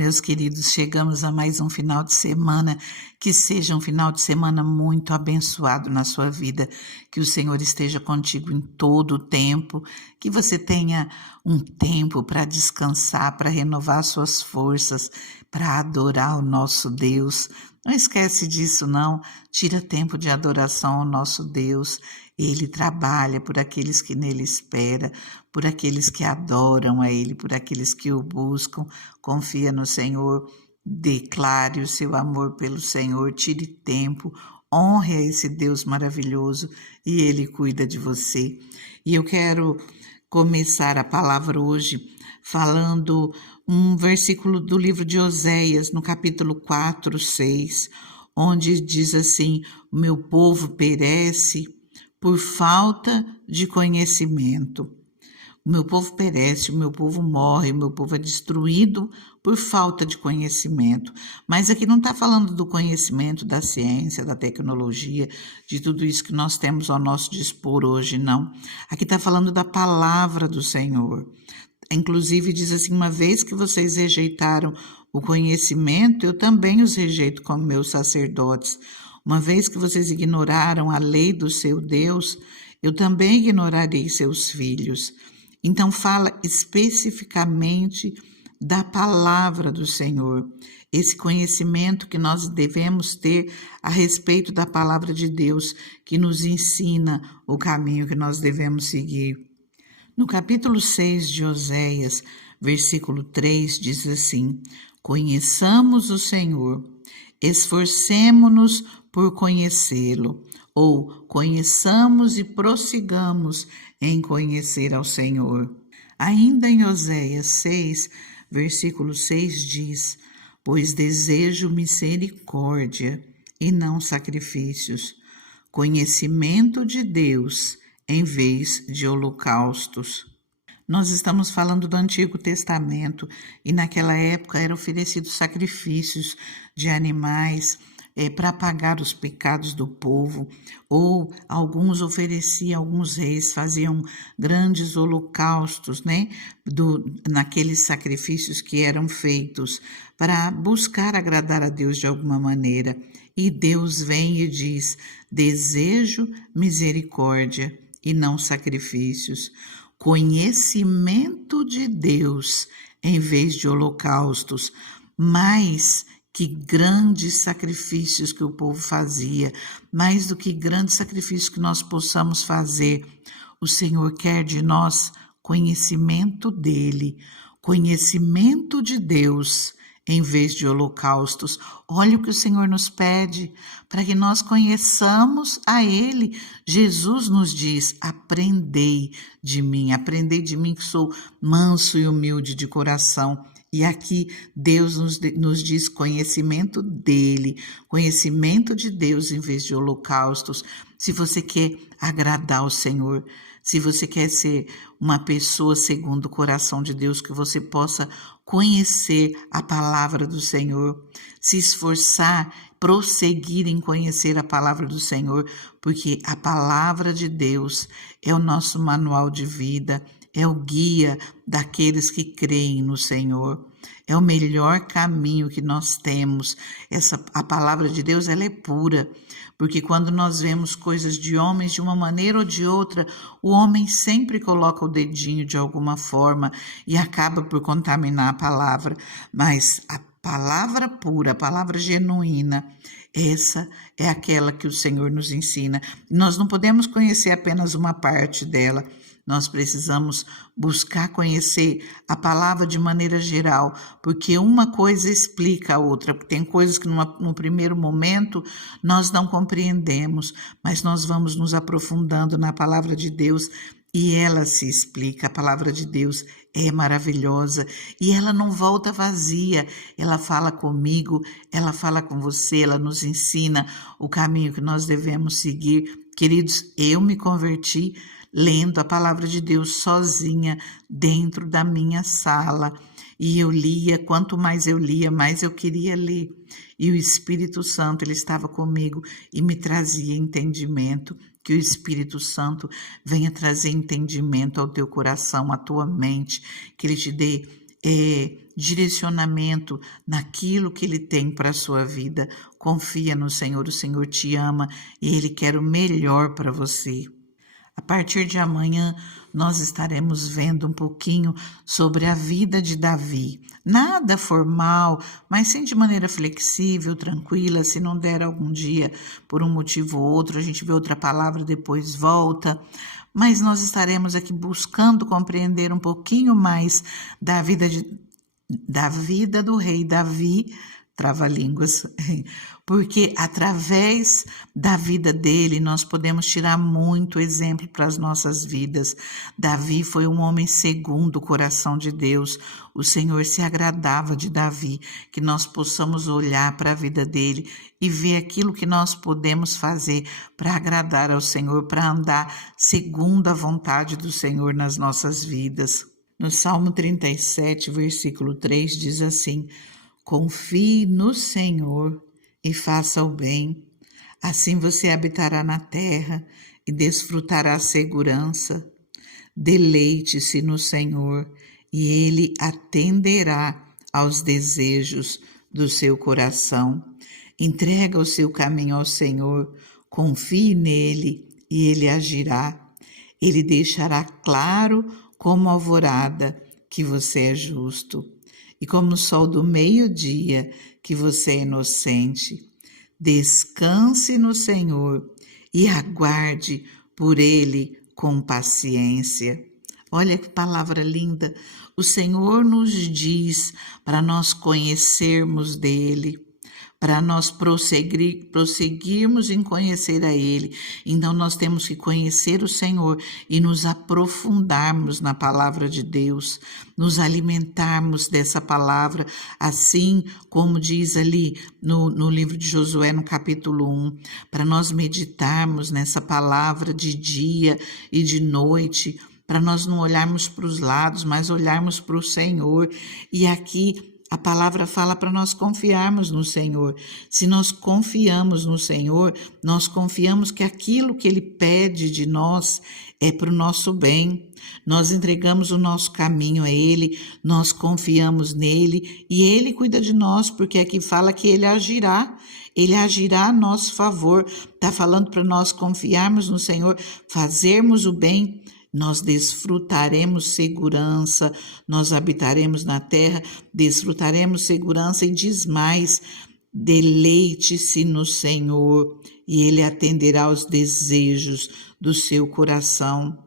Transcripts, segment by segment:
meus queridos, chegamos a mais um final de semana, que seja um final de semana muito abençoado na sua vida, que o Senhor esteja contigo em todo o tempo, que você tenha um tempo para descansar, para renovar suas forças, para adorar o nosso Deus. Não esquece disso não, tira tempo de adoração ao nosso Deus. Ele trabalha por aqueles que nele esperam, por aqueles que adoram a Ele, por aqueles que o buscam. Confia no Senhor, declare o seu amor pelo Senhor, tire tempo, honre a esse Deus maravilhoso e Ele cuida de você. E eu quero começar a palavra hoje falando um versículo do livro de Oséias, no capítulo 4, 6, onde diz assim: o meu povo perece por falta de conhecimento. O meu povo perece, o meu povo morre, o meu povo é destruído por falta de conhecimento. Mas aqui não está falando do conhecimento da ciência, da tecnologia, de tudo isso que nós temos ao nosso dispor hoje, não. Aqui está falando da palavra do Senhor. Inclusive diz assim: uma vez que vocês rejeitaram o conhecimento, eu também os rejeito como meus sacerdotes. Uma vez que vocês ignoraram a lei do seu Deus, eu também ignorarei seus filhos. Então fala especificamente da palavra do Senhor, esse conhecimento que nós devemos ter a respeito da palavra de Deus, que nos ensina o caminho que nós devemos seguir. No capítulo 6 de Oséias, versículo 3, diz assim: conheçamos o Senhor, esforcemo-nos por conhecê-lo, ou conheçamos e prossigamos em conhecer ao Senhor. Ainda em Oséias 6, versículo 6 diz: pois desejo misericórdia e não sacrifícios, conhecimento de Deus em vez de holocaustos. Nós estamos falando do Antigo Testamento e naquela época eram oferecidos sacrifícios de animais para pagar os pecados do povo, ou alguns reis faziam grandes holocaustos, naqueles sacrifícios que eram feitos para buscar agradar a Deus de alguma maneira. E Deus vem e diz: desejo misericórdia e não sacrifícios, conhecimento de Deus em vez de holocaustos. Mas que grandes sacrifícios que o povo fazia, mais do que grandes sacrifícios que nós possamos fazer, o Senhor quer de nós conhecimento dele, conhecimento de Deus em vez de holocaustos. Olha o que o Senhor nos pede, para que nós conheçamos a Ele. Jesus nos diz: aprendei de mim que sou manso e humilde de coração. E aqui Deus nos diz conhecimento dele, conhecimento de Deus em vez de holocaustos. Se você quer agradar ao Senhor, se você quer ser uma pessoa segundo o coração de Deus, que você possa conhecer a palavra do Senhor, se esforçar, prosseguir em conhecer a palavra do Senhor, porque a palavra de Deus é o nosso manual de vida, é o guia daqueles que creem no Senhor. É o melhor caminho que nós temos. A palavra de Deus, ela é pura, porque quando nós vemos coisas de homens de uma maneira ou de outra, o homem sempre coloca o dedinho de alguma forma e acaba por contaminar a palavra. Mas a palavra pura, a palavra genuína, essa é aquela que o Senhor nos ensina. Nós não podemos conhecer apenas uma parte dela. Nós precisamos buscar conhecer a palavra de maneira geral, porque uma coisa explica a outra. Tem coisas que no primeiro momento nós não compreendemos, mas nós vamos nos aprofundando na palavra de Deus e ela se explica. A palavra de Deus é maravilhosa e ela não volta vazia. Ela fala comigo, ela fala com você, ela nos ensina o caminho que nós devemos seguir. Queridos, eu me converti lendo a palavra de Deus sozinha dentro da minha sala. E eu lia, quanto mais eu lia, mais eu queria ler. E o Espírito Santo, ele estava comigo e me trazia entendimento. Que o Espírito Santo venha trazer entendimento ao teu coração, à tua mente, que ele te dê direcionamento naquilo que Ele tem para a sua vida. Confia no Senhor, o Senhor te ama e Ele quer o melhor para você. A partir de amanhã, nós estaremos vendo um pouquinho sobre a vida de Davi. Nada formal, mas sim de maneira flexível, tranquila. Se não der algum dia, por um motivo ou outro, a gente vê outra palavra, depois volta. Mas nós estaremos aqui buscando compreender um pouquinho mais da vida do rei Davi, trava-línguas, porque através da vida dele nós podemos tirar muito exemplo para as nossas vidas. Davi foi um homem segundo o coração de Deus. O Senhor se agradava de Davi, que nós possamos olhar para a vida dele e ver aquilo que nós podemos fazer para agradar ao Senhor, para andar segundo a vontade do Senhor nas nossas vidas. No Salmo 37, versículo 3, diz assim: confie no Senhor e faça o bem, assim você habitará na terra e desfrutará segurança. Deleite-se no Senhor e Ele atenderá aos desejos do seu coração. Entrega o seu caminho ao Senhor, confie nele e Ele agirá. Ele deixará claro como alvorada que você é justo, e como o sol do meio-dia que você é inocente. Descanse no Senhor e aguarde por Ele com paciência. Olha que palavra linda! O Senhor nos diz para nós conhecermos dEle, para nós prosseguirmos em conhecer a Ele. Então nós temos que conhecer o Senhor e nos aprofundarmos na palavra de Deus, nos alimentarmos dessa palavra, assim como diz ali no livro de Josué, no capítulo 1, para nós meditarmos nessa palavra de dia e de noite, para nós não olharmos para os lados, mas olharmos para o Senhor. E aqui a palavra fala para nós confiarmos no Senhor. Se nós confiamos no Senhor, nós confiamos que aquilo que Ele pede de nós é para o nosso bem. Nós entregamos o nosso caminho a Ele, nós confiamos nele e Ele cuida de nós, porque aqui fala que Ele agirá. Ele agirá a nosso favor. Está falando para nós confiarmos no Senhor, fazermos o bem. Nós desfrutaremos segurança, nós habitaremos na terra, desfrutaremos segurança e diz mais: deleite-se no Senhor e Ele atenderá aos desejos do seu coração.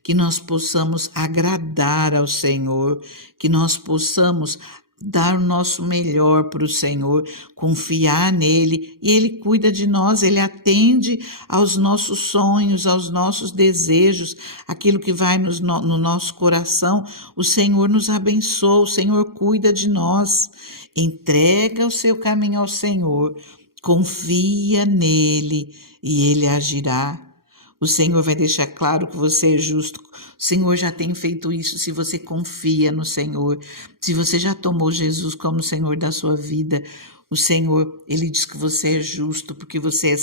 Que nós possamos agradar ao Senhor, que nós possamos dar o nosso melhor para o Senhor, confiar nele e Ele cuida de nós, Ele atende aos nossos sonhos, aos nossos desejos, aquilo que vai no nosso coração. O Senhor nos abençoa, o Senhor cuida de nós. Entrega o seu caminho ao Senhor, confia nele e Ele agirá. O Senhor vai deixar claro que você é justo. O Senhor já tem feito isso se você confia no Senhor. Se você já tomou Jesus como Senhor da sua vida, o Senhor, Ele diz que você é justo porque você é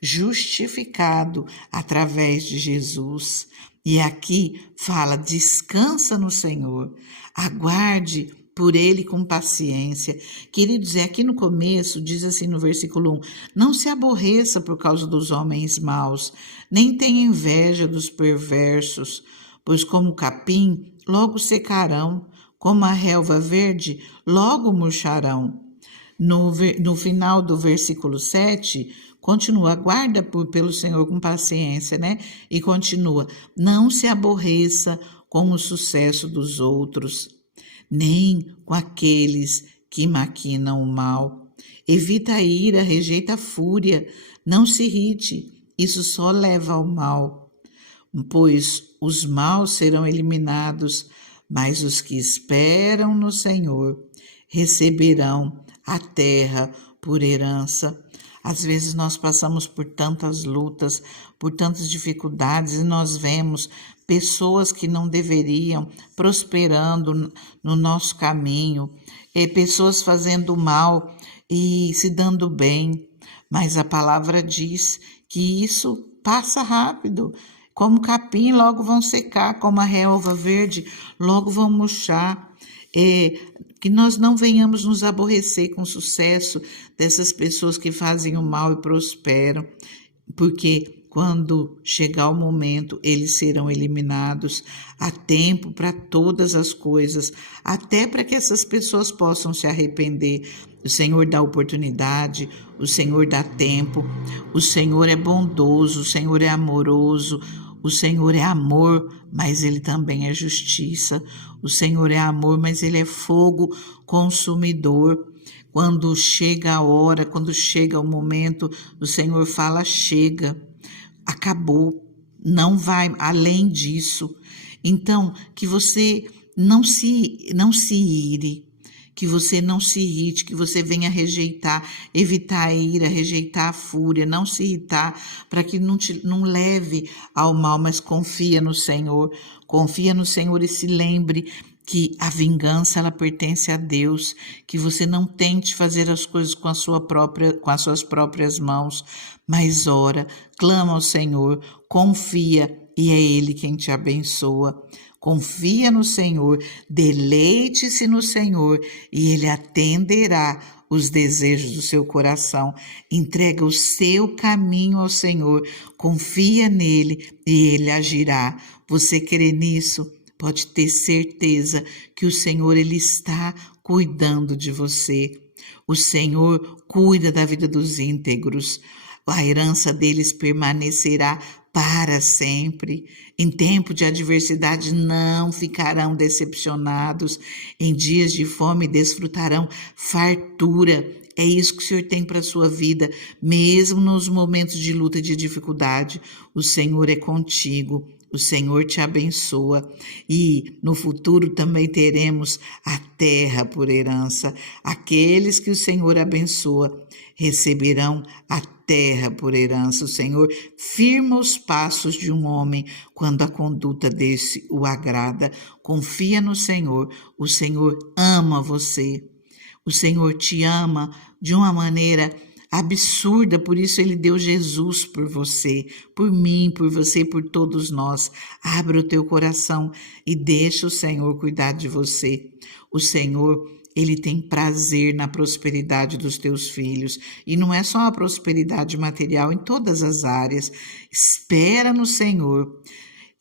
justificado através de Jesus. E aqui fala: descansa no Senhor, aguarde por Ele com paciência. Queridos, aqui no começo, diz assim no versículo 1, não se aborreça por causa dos homens maus, nem tenha inveja dos perversos, pois como o capim, logo secarão, como a relva verde, logo murcharão. No final do versículo 7, continua: aguarda pelo Senhor com paciência, né? E continua: não se aborreça com o sucesso dos outros, nem com aqueles que maquinam o mal. Evita a ira, rejeita a fúria, não se irrite, isso só leva ao mal. Pois os maus serão eliminados, mas os que esperam no Senhor receberão a terra por herança. Às vezes nós passamos por tantas lutas, por tantas dificuldades e nós vemos pessoas que não deveriam prosperando no nosso caminho, pessoas fazendo mal e se dando bem, mas a palavra diz que isso passa rápido. como capim, logo vão secar, como a relva verde, logo vão murchar. Que nós não venhamos nos aborrecer com o sucesso dessas pessoas que fazem o mal e prosperam, porque quando chegar o momento, eles serão eliminados. Há tempo para todas as coisas, até para que essas pessoas possam se arrepender. O Senhor dá oportunidade, o Senhor dá tempo, o Senhor é bondoso, o Senhor é amoroso, o Senhor é amor, mas Ele também é justiça. O Senhor é amor, mas Ele é fogo consumidor. Quando chega a hora, quando chega o momento, o Senhor fala: chega, acabou, não vai além disso. Então, que você não se ire, que você não se irrite, que você venha rejeitar, evitar a ira, rejeitar a fúria, não se irritar, para que não leve ao mal, mas confia no Senhor e se lembre que a vingança ela pertence a Deus, que você não tente fazer as coisas com as suas próprias mãos, mas ora, clama ao Senhor, confia e é Ele quem te abençoa. Confia no Senhor, deleite-se no Senhor e Ele atenderá os desejos do seu coração. Entrega o seu caminho ao Senhor, confia nele e Ele agirá. Você crê nisso? Pode ter certeza que o Senhor Ele está cuidando de você. O Senhor cuida da vida dos íntegros. A herança deles permanecerá para sempre. Em tempo de adversidade não ficarão decepcionados. Em dias de fome desfrutarão fartura. É isso que o Senhor tem para a sua vida, mesmo nos momentos de luta e de dificuldade. O Senhor é contigo. O Senhor te abençoa e no futuro também teremos a terra por herança. Aqueles que o Senhor abençoa receberão a terra por herança. O Senhor firma os passos de um homem quando a conduta desse o agrada. Confia no Senhor. O Senhor ama você. O Senhor te ama de uma maneira absurda, por isso Ele deu Jesus por você, por mim, por você e por todos nós. Abra o teu coração e deixa o Senhor cuidar de você. O Senhor, Ele tem prazer na prosperidade dos teus filhos, e não é só a prosperidade material, em todas as áreas. Espera no Senhor.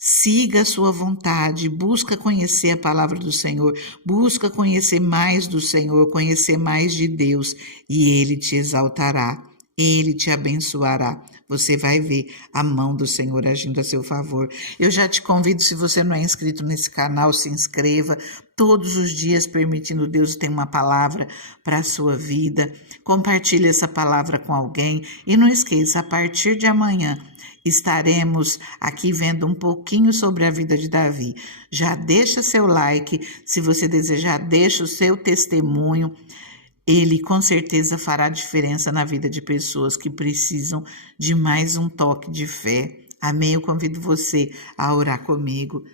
Siga a sua vontade, busca conhecer a palavra do Senhor, busca conhecer mais do Senhor, conhecer mais de Deus, e Ele te exaltará, Ele te abençoará. Você vai ver a mão do Senhor agindo a seu favor. Eu já te convido, se você não é inscrito nesse canal, se inscreva. Todos os dias, permitindo Deus, tem uma palavra para a sua vida. Compartilhe essa palavra com alguém e não esqueça, a partir de amanhã, estaremos aqui vendo um pouquinho sobre a vida de Davi. Já deixa seu like, se você desejar, deixa o seu testemunho. Ele com certeza fará diferença na vida de pessoas que precisam de mais um toque de fé. Amém? Eu convido você a orar comigo.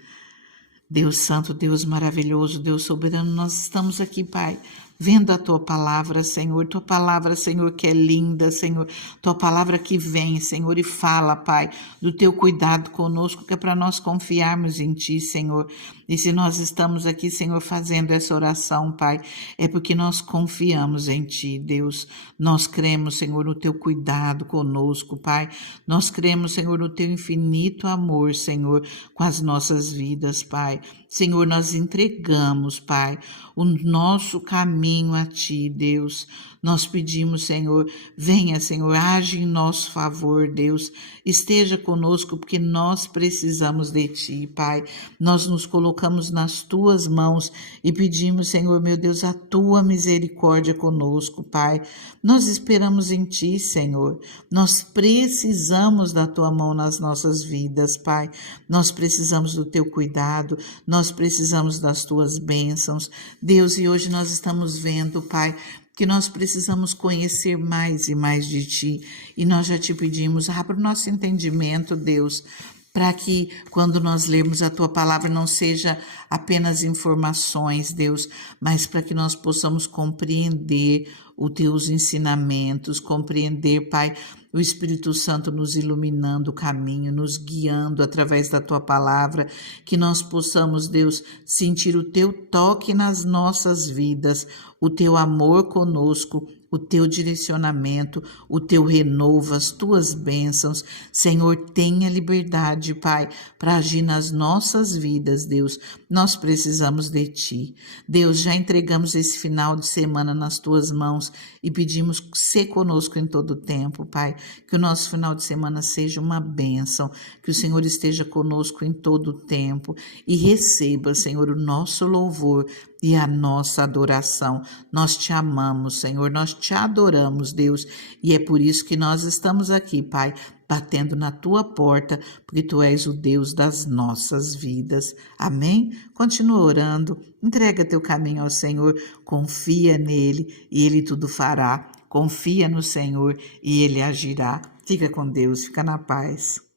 Deus Santo, Deus maravilhoso, Deus soberano, nós estamos aqui, Pai, vendo a Tua palavra, Senhor, Tua palavra, Senhor, que é linda, Senhor, Tua palavra que vem, Senhor, e fala, Pai, do Teu cuidado conosco, que é para nós confiarmos em Ti, Senhor. E se nós estamos aqui, Senhor, fazendo essa oração, Pai, é porque nós confiamos em Ti, Deus. Nós cremos, Senhor, no Teu cuidado conosco, Pai. Nós cremos, Senhor, no Teu infinito amor, Senhor, com as nossas vidas, Pai. Senhor, nós entregamos, Pai, o nosso caminho a Ti, Deus. Nós pedimos, Senhor, venha, Senhor, age em nosso favor, Deus. Esteja conosco, porque nós precisamos de Ti, Pai. Nós nos colocamos nas Tuas mãos e pedimos, Senhor, meu Deus, a Tua misericórdia conosco, Pai. Nós esperamos em Ti, Senhor. Nós precisamos da Tua mão nas nossas vidas, Pai. Nós precisamos do Teu cuidado, nós precisamos das Tuas bênçãos, Deus, e hoje nós estamos vendo, Pai, que nós precisamos conhecer mais e mais de Ti, e nós já Te pedimos, abra o nosso entendimento, Deus, para que quando nós lermos a tua palavra não seja apenas informações, Deus, mas para que nós possamos compreender os teus ensinamentos, compreender, Pai, o Espírito Santo nos iluminando o caminho, nos guiando através da tua palavra, que nós possamos, Deus, sentir o teu toque nas nossas vidas, o teu amor conosco, o teu direcionamento, o teu renovo, as tuas bênçãos. Senhor, tenha liberdade, Pai, para agir nas nossas vidas, Deus. Nós precisamos de Ti. Deus, já entregamos esse final de semana nas Tuas mãos e pedimos ser conosco em todo o tempo, Pai. Que o nosso final de semana seja uma bênção, que o Senhor esteja conosco em todo o tempo e receba, Senhor, o nosso louvor e a nossa adoração. Nós te amamos, Senhor, nós te adoramos, Deus, e é por isso que nós estamos aqui, Pai, batendo na tua porta, porque tu és o Deus das nossas vidas. Amém? Continua orando, entrega teu caminho ao Senhor, confia nele e ele tudo fará. Confia no Senhor e ele agirá. Fica com Deus, fica na paz.